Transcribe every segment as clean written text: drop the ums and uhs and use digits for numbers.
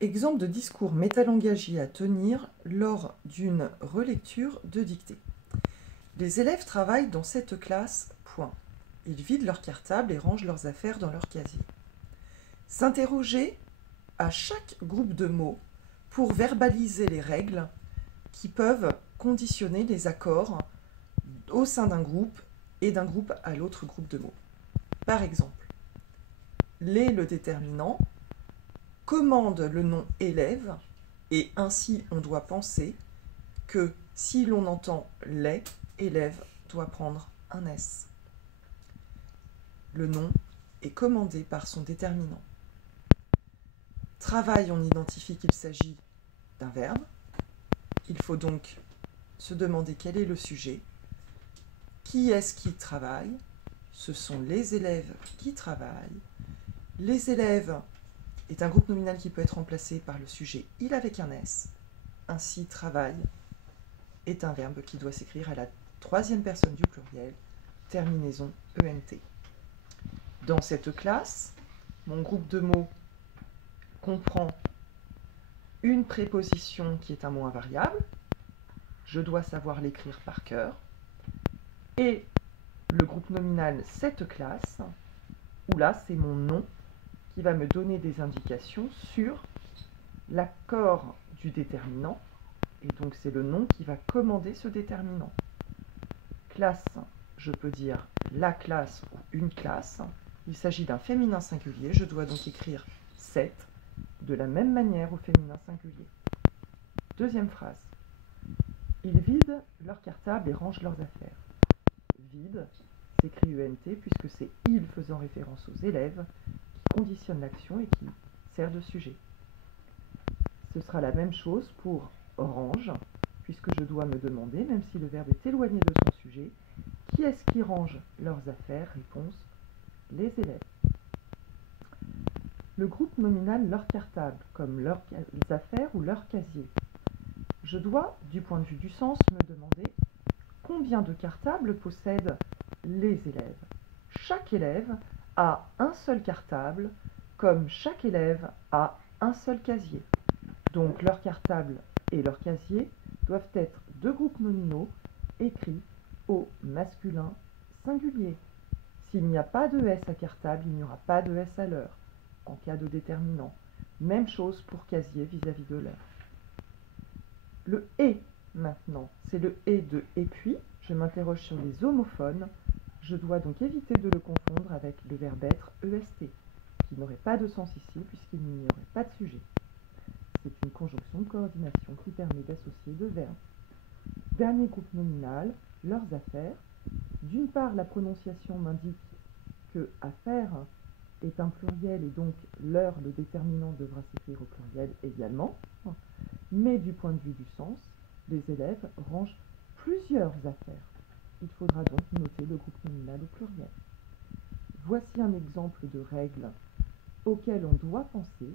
Exemple de discours métalangagier à tenir lors d'une relecture de dictée. Les élèves travaillent dans cette classe, point. Ils vident leur cartable et rangent leurs affaires dans leur casier. S'interroger à chaque groupe de mots pour verbaliser les règles qui peuvent conditionner les accords au sein d'un groupe et d'un groupe à l'autre groupe de mots. Par exemple, les le déterminant commande le nom élève et ainsi on doit penser que si l'on entend les, élève doit prendre un S. Le nom est commandé par son déterminant. Travail, on identifie qu'il s'agit d'un verbe. Il faut donc se demander quel est le sujet. Qui est-ce qui travaille? Ce sont les élèves qui travaillent. Les élèves est un groupe nominal qui peut être remplacé par le sujet il avec un S. Ainsi, travail est un verbe qui doit s'écrire à la troisième personne du pluriel, terminaison ENT. Dans cette classe, mon groupe de mots comprend une préposition qui est un mot invariable. Je dois savoir l'écrire par cœur. Et le groupe nominal cette classe, où là c'est mon nom qui va me donner des indications sur l'accord du déterminant. Et donc c'est le nom qui va commander ce déterminant. Classe, je peux dire la classe ou une classe. Il s'agit d'un féminin singulier. Je dois donc écrire cette de la même manière au féminin singulier. Deuxième phrase. Ils vident leur cartable et rangent leurs affaires. Vide s'écrit ENT puisque c'est ils faisant référence aux élèves qui conditionnent l'action et qui sert de sujet. Ce sera la même chose pour range, puisque je dois me demander, même si le verbe est éloigné de son sujet, qui est-ce qui range leurs affaires? Réponse, les élèves. Le groupe nominal leur cartable, comme leurs affaires ou leur casier. Je dois, du point de vue du sens, me demander combien de cartables possèdent les élèves. Chaque élève a un seul cartable, comme chaque élève a un seul casier. Donc leur cartable et leur casier doivent être deux groupes nominaux écrits au masculin singulier. S'il n'y a pas de S à cartable, il n'y aura pas de S à l'heure, en cas de déterminant. Même chose pour casier vis-à-vis de l'heure. Le et maintenant, c'est le et de et puis. Je m'interroge sur les homophones. Je dois donc éviter de le confondre avec le verbe être EST, qui n'aurait pas de sens ici puisqu'il n'y aurait pas de sujet. C'est une conjonction de coordination qui permet d'associer deux verbes. Dernier groupe nominal, leurs affaires. D'une part, la prononciation m'indique que affaire est un pluriel et donc leur, le déterminant, devra s'écrire au pluriel également. Mais du point de vue du sens, les élèves rangent plusieurs affaires. Il faudra donc noter le groupe nominal au pluriel. Voici un exemple de règle auquel on doit penser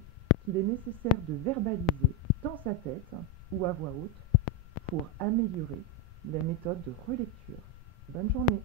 qu'il est nécessaire de verbaliser dans sa tête ou à voix haute pour améliorer la méthode de relecture. Bonne journée.